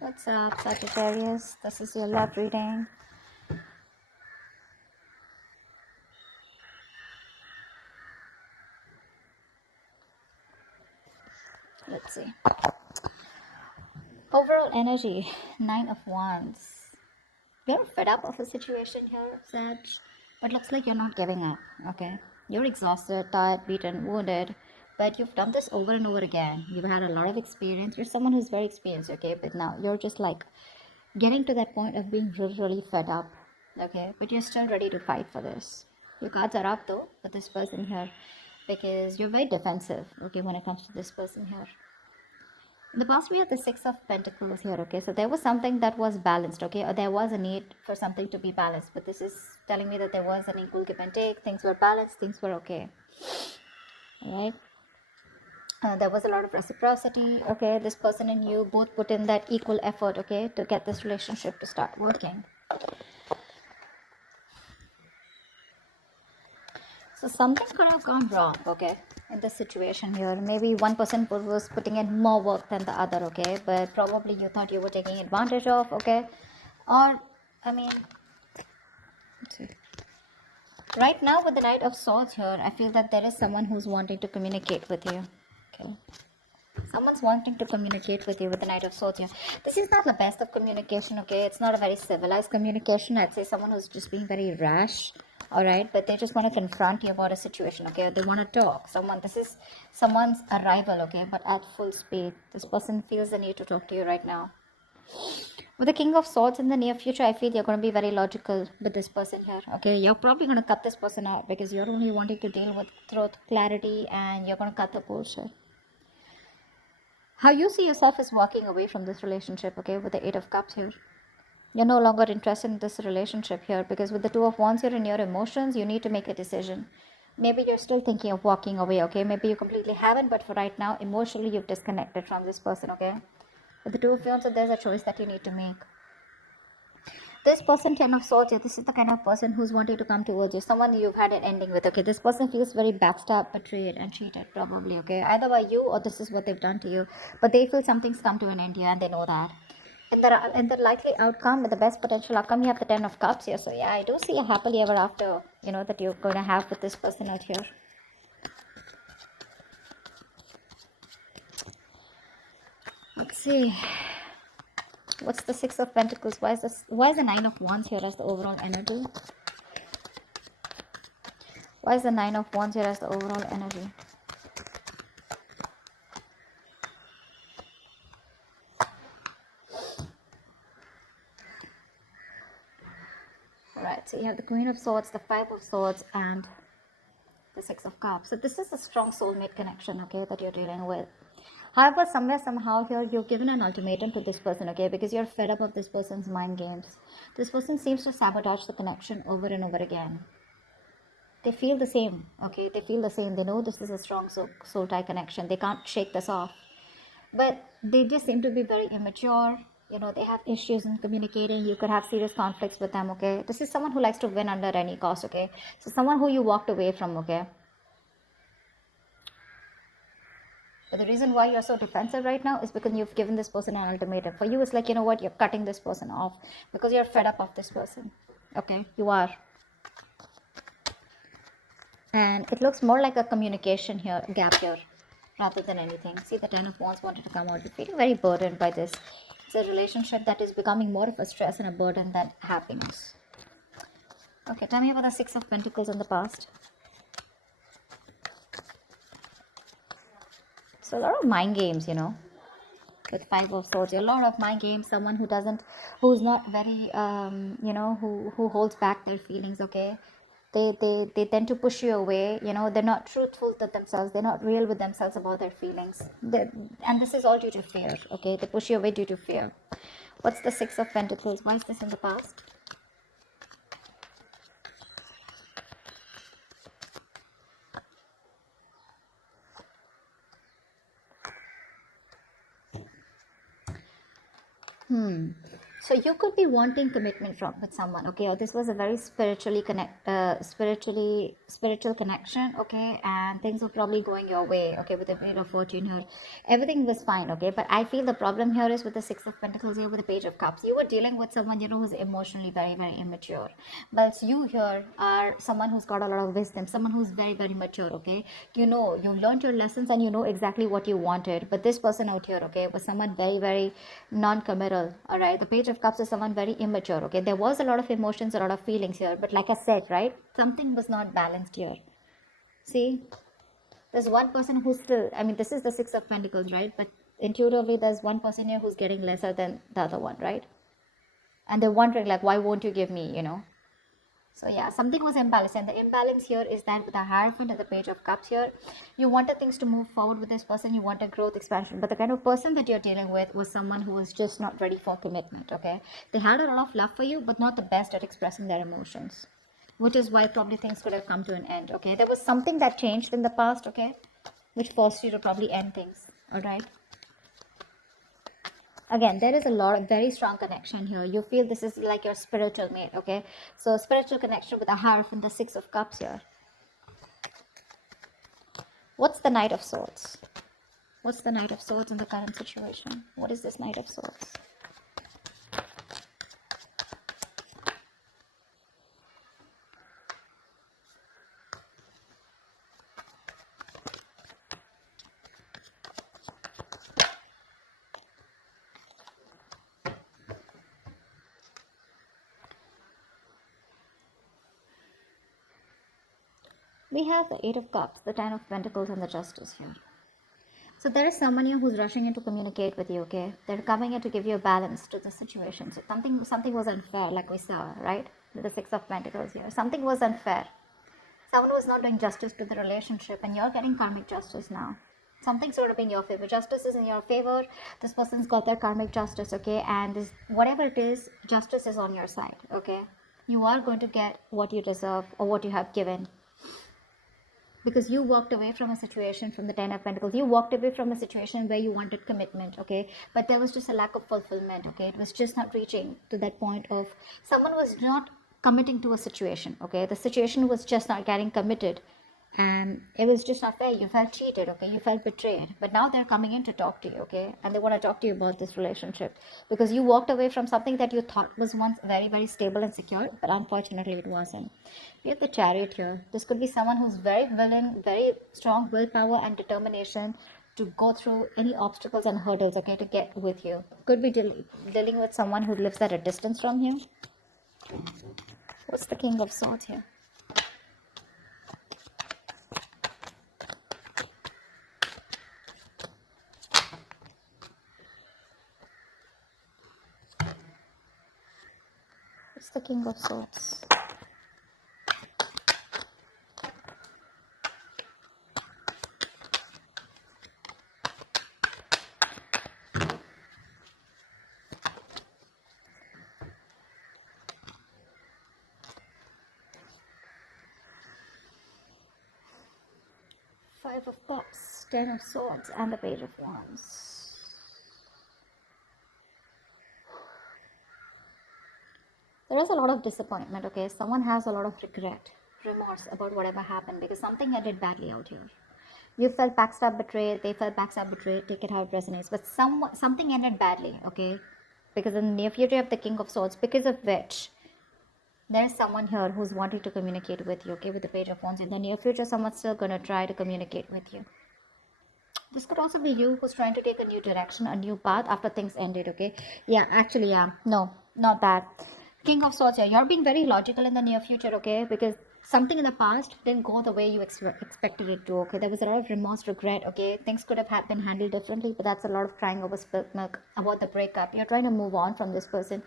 What's up, Sagittarius? This is your love reading. Let's see. Overall energy, Nine of Wands. You're fed up of a situation here, Sag, but looks like you're not giving up, okay? You're exhausted, tired, beaten, wounded, but you've done this over and over again. You've had a lot of experience. You're someone who's very experienced, okay? But now you're just like getting to that point of being really, really fed up, okay? But you're still ready to fight for this. Your cards are up though with this person here because you're very defensive, okay, when it comes to this person here. In the past, we had the Six of Pentacles here, okay? So there was something that was balanced, okay? Or there was a need for something to be balanced. But this is telling me that there was an equal give and take. Things were balanced, things were okay. All right? There was a lot of reciprocity, okay? This person and you both put in that equal effort, okay? To get this relationship to start working. So something could have gone wrong, okay, in this situation here. Maybe one person was putting in more work than the other, okay, but probably you thought you were taking advantage of, okay, or, I mean, let's see. Right now with the Knight of Swords here, I feel that there is someone who's wanting to communicate with you, okay. Someone's wanting to communicate with you with the Knight of Swords here. This is not the best of communication, okay? It's not a very civilized communication. I'd say someone who's just being very rash, all right? But they just want to confront you about a situation, okay? They want to talk. This is someone's arrival, okay? But at full speed. This person feels the need to talk to you right now. With the King of Swords in the near future, I feel you're going to be very logical with this person here, okay? You're probably going to cut this person out because you're only wanting to deal with truth, clarity, and you're going to cut the bullshit. How you see yourself is walking away from this relationship, okay, with the Eight of Cups here. You're no longer interested in this relationship here because with the Two of Wands here in your emotions, you need to make a decision. Maybe you're still thinking of walking away, okay? Maybe you completely haven't, but for right now, emotionally, you've disconnected from this person, okay? With the Two of Wands, so there's a choice that you need to make. This person, Ten of Swords, this is the kind of person who's wanting to come towards you. Someone you've had an ending with, okay? This person feels very backstabbed, betrayed, and cheated, probably, okay? Either by you or this is what they've done to you. But they feel something's come to an end here and they know that. And the likely outcome, with the best potential outcome, you have the Ten of Cups here. So, yeah, I do see a happily ever after, you know, that you're going to have with this person out here. Let's see. What's the Six of Pentacles? Why is the Nine of Wands here as the overall energy? Why is the Nine of Wands here as the overall energy? Alright, so you have the Queen of Swords, the Five of Swords, and the Six of Cups. So this is a strong soulmate connection, okay, that you're dealing with. However, somewhere, somehow here, you've given an ultimatum to this person, okay, because you're fed up of this person's mind games. This person seems to sabotage the connection over and over again. They feel the same, okay, they feel the same. They know this is a strong soul tie connection. They can't shake this off. But they just seem to be very immature. You know, they have issues in communicating. You could have serious conflicts with them, okay? This is someone who likes to win under any cost, okay? So someone who you walked away from, okay? But the reason why you're so defensive right now is because you've given this person an ultimatum. For you, it's like, you know what, you're cutting this person off because you're fed up of this person. Okay, you are. And it looks more like a communication here, gap here, rather than anything. See, the Ten of Wands wanted to come out. You're feeling very burdened by this. It's a relationship that is becoming more of a stress and a burden than happiness. Okay, tell me about the Six of Pentacles in the past. So a lot of mind games, you know, with Five of Swords. A lot of mind games. Someone who's not very, you know, who holds back their feelings, okay? They tend to push you away. You know, they're not truthful to themselves. They're not real with themselves about their feelings. And this is all due to fear, okay? They push you away due to fear. What's the Six of Pentacles? Why is this in the past? So you could be wanting commitment from with someone, okay, or this was a very spiritual connection, okay, and things were probably going your way, okay, with the Wheel of Fortune here. Everything was fine, okay, but I feel the problem here is with the Six of Pentacles here, with the Page of Cups. You were dealing with someone, you know, who's emotionally very, very immature. But you here are someone who's got a lot of wisdom, someone who's very, very mature, okay. You know, you learned your lessons and you know exactly what you wanted. But this person out here, okay, was someone very, very non-committal. All right, the Page of Cups is someone very immature, okay. There was a lot of emotions, a lot of feelings here, but like I said, right, something was not balanced here. See, there's one person who's still, I mean, this is the Six of Pentacles, right, but intuitively there's one person here who's getting lesser than the other one, right, and they're wondering like, why won't you give me, you know. So yeah, something was imbalanced, and the imbalance here is that with the Hierophant and the Page of Cups here, you wanted things to move forward with this person, you wanted growth, expansion, but the kind of person that you're dealing with was someone who was just not ready for commitment, okay? They had a lot of love for you, but not the best at expressing their emotions, which is why probably things could have come to an end, okay? There was something that changed in the past, okay, which forced you to probably end things, all right? Again, there is a lot of very strong connection here. You feel this is like your spiritual mate, okay? So spiritual connection with the Hierophant, the Six of Cups here. What's the Knight of Swords? What's the Knight of Swords in the current situation? What is this Knight of Swords? We have the Eight of Cups, the Ten of Pentacles, and the Justice here. So there is someone here who's rushing in to communicate with you, okay? They're coming in to give you a balance to the situation. So something was unfair, like we saw, right? With the Six of Pentacles here. Something was unfair. Someone was not doing justice to the relationship, and you're getting karmic justice now. Something's sort of in your favor. Justice is in your favor. This person's got their karmic justice, okay? And this, whatever it is, justice is on your side, okay? You are going to get what you deserve or what you have given. Because you walked away from a situation, from the Ten of Pentacles. You walked away from a situation where you wanted commitment, okay? But there was just a lack of fulfillment, okay? It was just not reaching to that point of, someone was not committing to a situation, okay? The situation was just not getting committed, and it was just not fair. You felt cheated, okay? You felt betrayed. But now they're coming in to talk to you, okay? And they want to talk to you about this relationship, because you walked away from something that you thought was once very, very stable and secure, but unfortunately it wasn't. We have the Chariot here. This could be someone who's very willing, very strong willpower and determination to go through any obstacles and hurdles, okay, to get with you. Could be dealing with someone who lives at a distance from you. What's the King of Swords here? What's the King of Swords? Five of Cups, Ten of Swords, and the Page of Wands. There is a lot of disappointment, okay? Someone has a lot of regret, remorse about whatever happened, because something ended badly out here. You felt backstab, betrayed, they felt backstab, betrayed, take it how it resonates. But something ended badly, okay? Because in the near future you have the King of Swords, because of which there's someone here who's wanting to communicate with you, okay, with the Page of Wands. In the near future, someone's still going to try to communicate with you. This could also be you who's trying to take a new direction, a new path after things ended, okay? Yeah, actually, yeah. No, not that. King of Swords here. You're being very logical in the near future, okay? Because something in the past didn't go the way you expected it to, okay? There was a lot of remorse, regret, okay? Things could have been handled differently, but that's a lot of crying over spilt milk about the breakup. You're trying to move on from this person.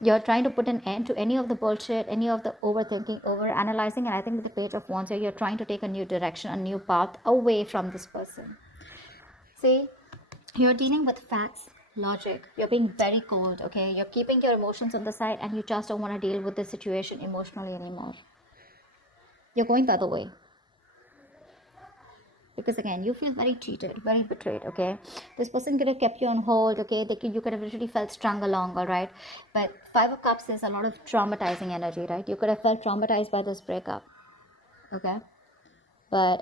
You're trying to put an end to any of the bullshit, any of the overthinking, overanalyzing, and I think with the Page of Wands here, you're trying to take a new direction, a new path away from this person. See, you're dealing with facts, logic. You're being very cold, okay? You're keeping your emotions on the side, and you just don't want to deal with the situation emotionally anymore. You're going the other way. because again you feel very cheated, very betrayed. Okay, this person could have kept you on hold. Okay, you could have literally felt strung along. All right, but Five of Cups is a lot of traumatizing energy, right? You could have felt traumatized by this breakup. Okay, but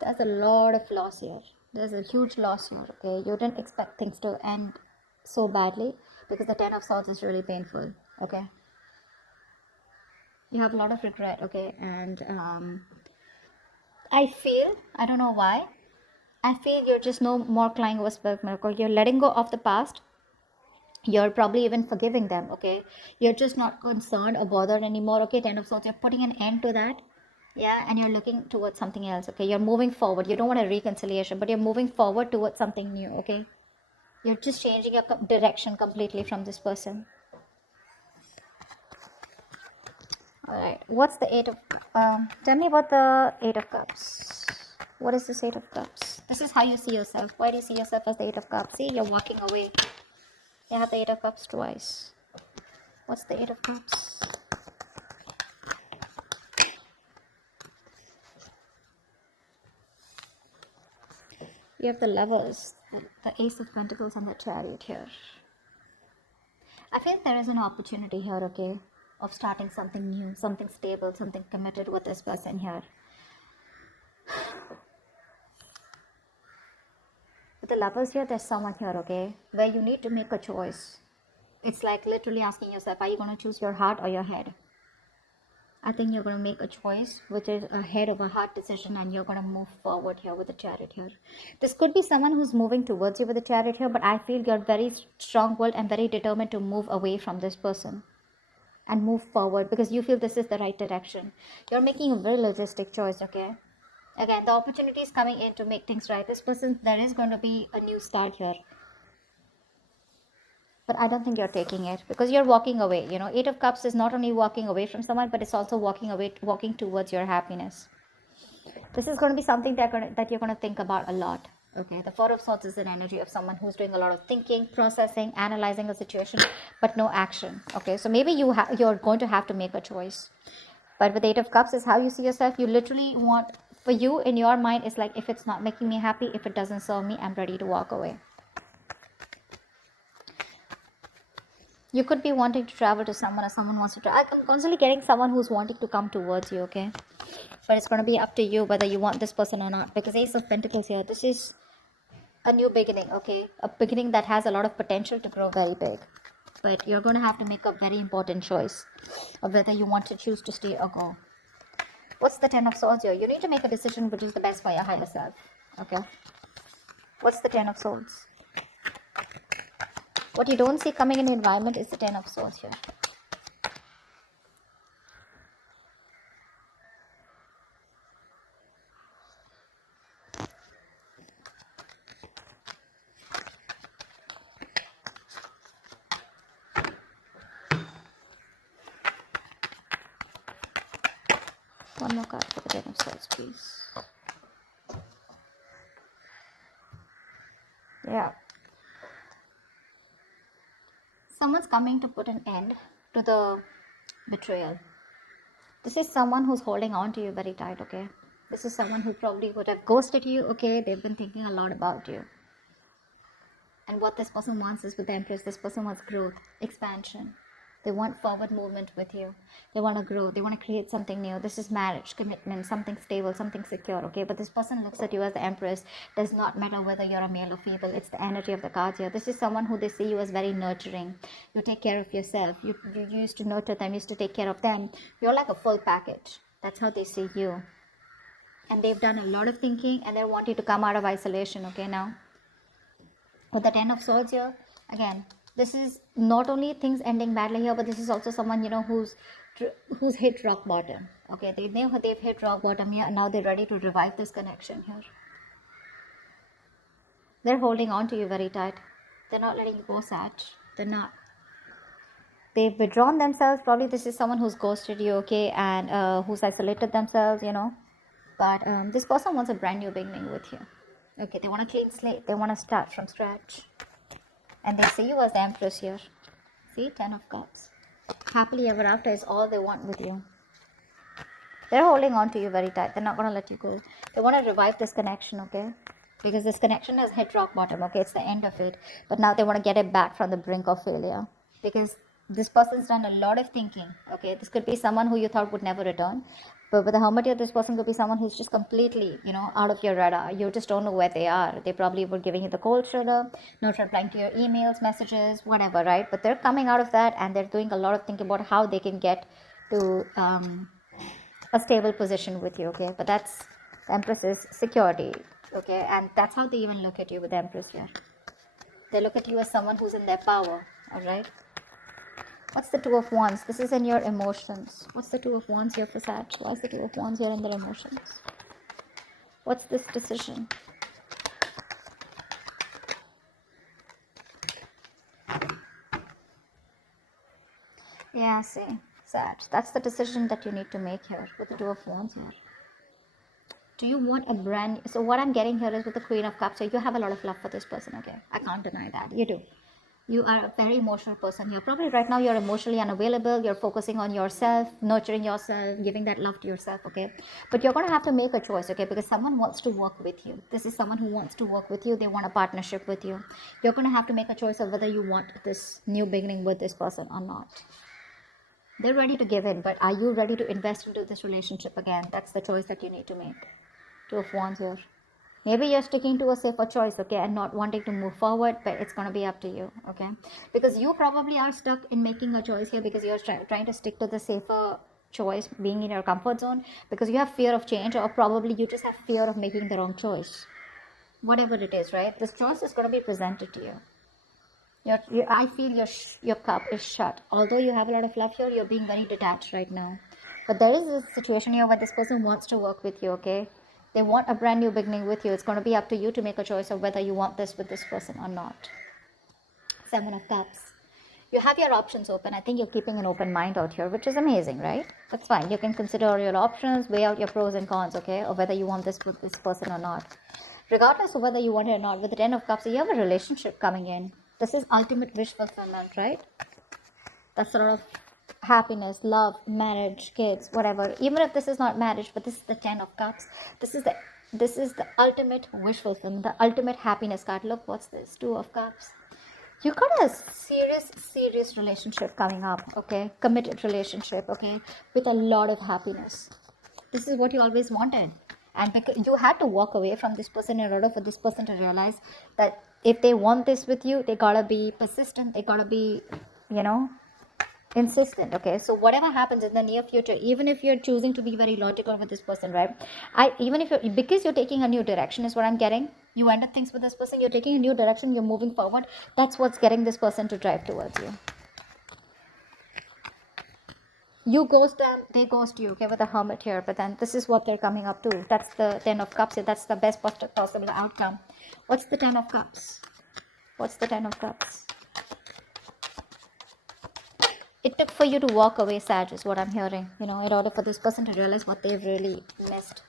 there's a lot of loss here. There's a huge loss here. Okay, you didn't expect things to end so badly, because the Ten of Swords is really painful. Okay, you have a lot of regret. Okay, and I don't know why, I feel you're just no more crying over spilled milk, or you're letting go of the past. You're probably even forgiving them. Okay, you're just not concerned or bothered anymore. Okay, Ten of Swords, you're putting an end to that. Yeah, and you're looking towards something else. Okay, you're moving forward. You don't want a reconciliation, but you're moving forward towards something new. Okay, you're just changing your direction completely from this person. All right, what's the Eight of tell me about the Eight of Cups. What is this Eight of Cups? This is how you see yourself. Why do you see yourself as the Eight of Cups? See, you're walking away. You have the Eight of Cups twice. What's the Eight of Cups? You have the Lovers, the Ace of Pentacles, and the Chariot here. I feel there is an opportunity here, okay, of starting something new, something stable, something committed with this person here. With the Lovers here, there's someone here, okay, where you need to make a choice. It's like literally asking yourself, are you going to choose your heart or your head? I think you're going to make a choice, which is a head of a heart decision, and you're going to move forward here with the Chariot here. This could be someone who's moving towards you with the Chariot here, but I feel you're very strong-willed and very determined to move away from this person and move forward, because you feel this is the right direction. You're making a very logistic choice, okay? Again, the opportunity is coming in to make things right. This person, there is going to be a new start here. But I don't think you're taking it, because you're walking away. You know, Eight of Cups is not only walking away from someone, but it's also walking away, walking towards your happiness. This is going to be something that you're going to think about a lot. Okay, the Four of Swords is an energy of someone who's doing a lot of thinking, processing, analyzing a situation, but no action. Okay, so maybe you're going to have to make a choice. But with Eight of Cups is how you see yourself. You literally want, for you in your mind, it's like, if it's not making me happy, if it doesn't serve me, I'm ready to walk away. You could be wanting to travel to someone, or someone wants to travel. I'm constantly getting someone who's wanting to come towards you, okay? But it's going to be up to you whether you want this person or not, because Ace of Pentacles here, this is a new beginning, okay? A beginning that has a lot of potential to grow very big. But you're going to have to make a very important choice of whether you want to choose to stay or go. What's the Ten of Swords here? You need to make a decision which is the best for your higher self, okay? What's the Ten of Swords? What you don't see coming in the environment is the Ten of Swords here. One more card for the Ten of Swords, please. Yeah. Someone's coming to put an end to the betrayal. This is someone who's holding on to you very tight, okay? This is someone who probably would have ghosted you, okay? They've been thinking a lot about you. And what this person wants is, with the Empress, this person wants growth, expansion. They want forward movement with you. They want to grow. They want to create something new. This is marriage, commitment, something stable, something secure, okay? But this person looks at you as the Empress. Does not matter whether you're a male or female. It's the energy of the cards here. This is someone who they see you as very nurturing. You take care of yourself. You used to nurture them, used to take care of them. You're like a full package. That's how they see you. And they've done a lot of thinking, and they want you to come out of isolation, okay, now? With the Ten of Swords here, again, this is not only things ending badly here, but this is also someone, you know, who's hit rock bottom. Okay, they know they've hit rock bottom here, and now they're ready to revive this connection here. They're holding on to you very tight. They're not letting you go, Sag. They're not. They've withdrawn themselves. Probably this is someone who's ghosted you, okay, and who's isolated themselves, you know. But this person wants a brand new beginning with you. Okay, they want a clean slate. They want to start from scratch. And they see you as the Empress here. See, Ten of Cups. Happily ever after is all they want with you. They're holding on to you very tight. They're not going to let you go. They want to revive this connection, okay? Because this connection has hit rock bottom, okay? It's the end of it. But now they want to get it back from the brink of failure. Because this person's done a lot of thinking, okay? This could be someone who you thought would never return. But with the hermit here, this person could be someone who's just completely, out of your radar. You just don't know where they are. They probably were giving you the cold shoulder, not replying to your emails, messages, whatever, right? But they're coming out of that and they're doing a lot of thinking about how they can get to a stable position with you, okay? But that's the Empress's security, okay? And that's how they even look at you with the Empress here. They look at you as someone who's in their power, all right? What's the Two of Wands? This is in your emotions. What's the Two of Wands here for Sag? Why is the Two of Wands here in their emotions? What's this decision? Yeah, see, Sag. That's the decision that you need to make here with the Two of Wands here. Do you want a brand... So what I'm getting here is with the Queen of Cups, so you have a lot of love for this person, okay? I can't deny that. You do. You are a very emotional person here. Probably right now you're emotionally unavailable. You're focusing on yourself, nurturing yourself, giving that love to yourself, okay? But you're going to have to make a choice, okay? Because someone wants to work with you. This is someone who wants to work with you. They want a partnership with you. You're going to have to make a choice of whether you want this new beginning with this person or not. They're ready to give in, but are you ready to invest into this relationship again? That's the choice that you need to make. Two of Wands here. Maybe you're sticking to a safer choice, okay, and not wanting to move forward, but it's going to be up to you, okay? Because you probably are stuck in making a choice here because you're trying to stick to the safer choice, being in your comfort zone, because you have fear of change, or probably you just have fear of making the wrong choice. Whatever it is, right? This choice is going to be presented to you. I feel your cup is shut. Although you have a lot of love here, you're being very detached right now. But there is a situation here where this person wants to work with you, okay? They want a brand new beginning with you. It's going to be up to you to make a choice of whether you want this with this person or not. Seven of Cups. You have your options open. I think you're keeping an open mind out here, which is amazing, right? That's fine. You can consider your options, weigh out your pros and cons, okay? Or whether you want this with this person or not. Regardless of whether you want it or not, with the Ten of Cups, you have a relationship coming in. This is ultimate wish fulfillment, right? That's sort of happiness, love, marriage, kids, whatever. Even if this is not marriage, but this is the Ten of Cups. This is the ultimate wish fulfillment, the ultimate happiness card. Look, what's this? Two of Cups. You got a serious relationship coming up, okay? Committed relationship, okay? With a lot of happiness. This is what you always wanted. And because you had to walk away from this person in order for this person to realize that if they want this with you, they gotta be persistent. They gotta be, insistent, okay? So whatever happens in the near future, even if you're choosing to be very logical with this person, right? Because you're taking a new direction is what I'm getting. You end up things with this person, you're taking a new direction, you're moving forward. That's what's getting this person to drive towards you. You ghost them, they ghost you, okay, with the Hermit here. But then this is what they're coming up to. That's the Ten of Cups here. That's the best possible outcome. What's the Ten of Cups? What's the Ten of Cups? It took for you to walk away, Sag, is what I'm hearing, in order for this person to realize what they've really missed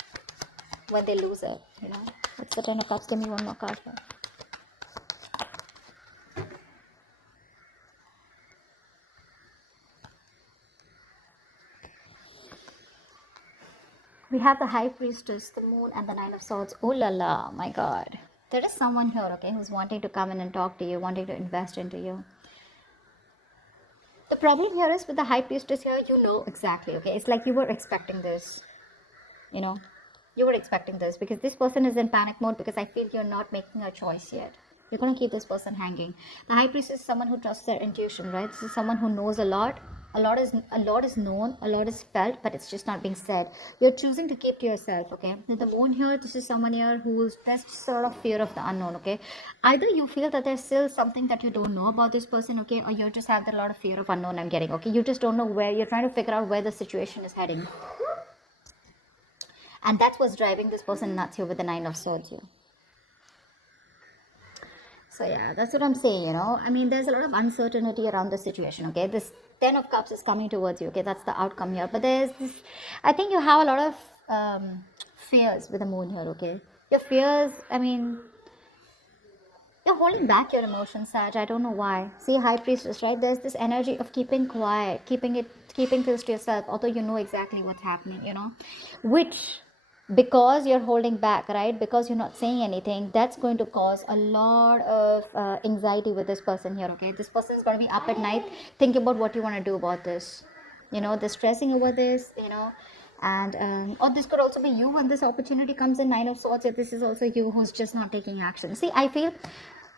when they lose it, What's the Ten of Cups? Give me one more card here. We have the High Priestess, the Moon, and the Nine of Swords. Oh la la, my God. There is someone here, okay, who's wanting to come in and talk to you, wanting to invest into you. The problem here is with the High Priestess here, you know exactly, okay? It's like you were expecting this, You were expecting this because this person is in panic mode because I feel you're not making a choice yet. You're going to keep this person hanging. The High Priestess is someone who trusts their intuition, right? This is someone who knows a lot. A lot is known, a lot is felt, but it's just not being said. You're choosing to keep to yourself, okay? The Moon here, this is someone here who's just sort of fear of the unknown, okay? Either you feel that there's still something that you don't know about this person, okay? Or you just have that lot of fear of unknown I'm getting, okay? You just don't know where, you're trying to figure out where the situation is heading. And that's what's driving this person nuts here with the Nine of Swords here. So yeah, that's what I'm saying, I mean, there's a lot of uncertainty around the situation, okay? This Ten of Cups is coming towards you, okay? That's the outcome here. But there's this, I think you have a lot of fears with the Moon here, okay? Your fears, I mean, You're holding back your emotions, Saj. I don't know why. See, High Priestess, right? There's this energy of keeping quiet, keeping things to yourself, although you know exactly what's happening, which, because you're holding back, right? Because you're not saying anything, that's going to cause a lot of anxiety with this person here, okay? This person is going to be up at night thinking about what you want to do about this. They're stressing over this, and or this could also be you when this opportunity comes in. Nine of Swords, if this is also you who's just not taking action. See, I feel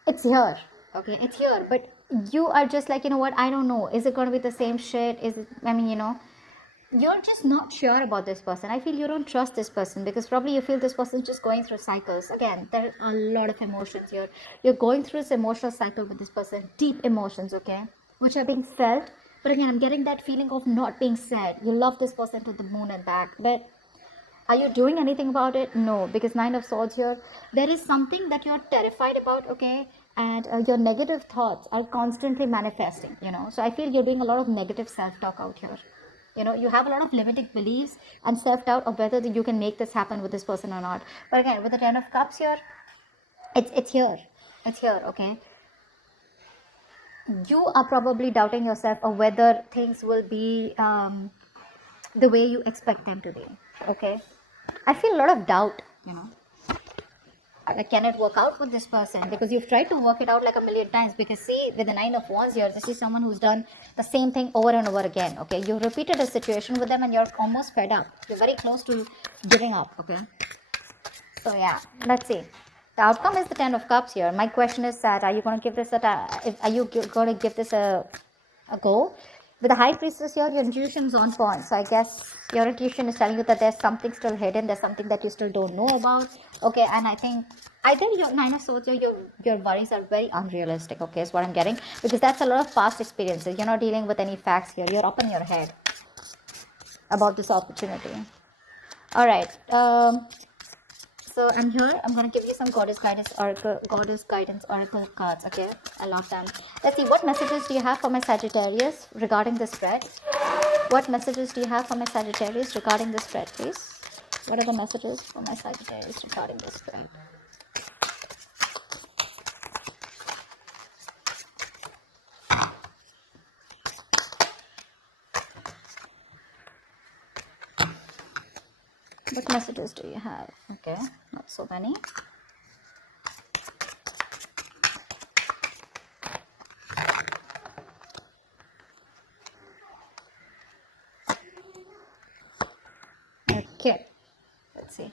it's here, okay? It's here, but you are just like, what, I don't know, is it going to be the same shit? Is it, I mean, you're just not sure about this person. I feel you don't trust this person because probably you feel this person is just going through cycles. Again, there are a lot of emotions here. You're going through this emotional cycle with this person, deep emotions, okay, which are being felt. But again, I'm getting that feeling of not being said. You love this person to the moon and back, but are you doing anything about it? No, because Nine of Swords here, there is something that you're terrified about, okay? And your negative thoughts are constantly manifesting, So I feel you're doing a lot of negative self-talk out here. You have a lot of limiting beliefs and self-doubt of whether you can make this happen with this person or not. But again, with the Ten of Cups here, it's here. It's here, okay? You are probably doubting yourself of whether things will be the way you expect them to be, okay? I feel a lot of doubt, can it work out with this person? Because you've tried to work it out like a million times. Because see, with the Nine of Wands here, this is someone who's done the same thing over and over again, okay? You repeated a situation with them and you're almost fed up. You're very close to giving up, okay? So yeah, let's see. The outcome is the Ten of Cups here. My question is that, are you going to give this a go? With the High Priestess here, your intuition is on point. So I guess your intuition is telling you that there's something still hidden. There's something that you still don't know about. Okay, and I think either your Nine of Swords or your worries are very unrealistic. Okay, is what I'm getting. Because that's a lot of past experiences. You're not dealing with any facts here. You're up in your head about this opportunity. All right. So I'm here. I'm gonna give you some goddess guidance oracle cards. Okay, I love them. Let's see, what messages do you have for my Sagittarius regarding the spread? What messages do you have for my Sagittarius regarding the spread, please? What are the messages for my Sagittarius regarding the spread? What messages do you have? Okay, not so many. Okay, let's see.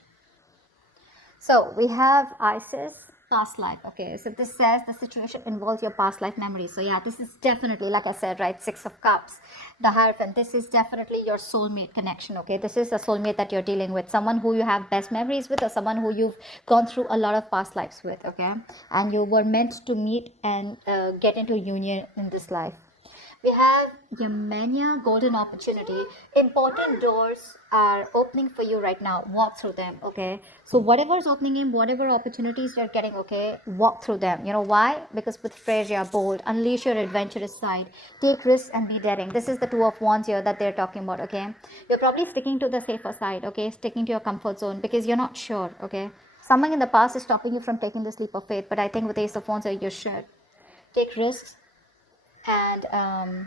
So we have Isis, past life. Okay, so this says the situation involves your past life memory. So yeah, this is definitely, like I said, right, Six of Cups, the Hierophant. This is definitely your soulmate connection. Okay, this is a soulmate that you're dealing with, someone who you have best memories with, or someone who you've gone through a lot of past lives with. Okay, and you were meant to meet and get into union in this life. We have Yemenia, golden opportunity. Important doors are opening for you right now. Walk through them, okay? So whatever is opening in, whatever opportunities you're getting, okay, walk through them. You know why? Because with Freya, bold, unleash your adventurous side, take risks and be daring. This is the Two of Wands here that they're talking about, okay? You're probably sticking to the safer side, okay? Sticking to your comfort zone because you're not sure, okay? Someone in the past is stopping you from taking this leap of faith, but I think with Ace of Wands here, you should take risks and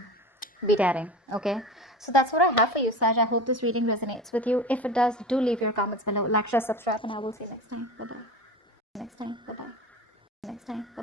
be daring. Okay, so that's what I have for you, Saj. I hope this reading resonates with you. If it does, do leave your comments below, like, share, subscribe, and I will see you next time. Bye bye. Next time. Bye bye. Next time. Bye bye.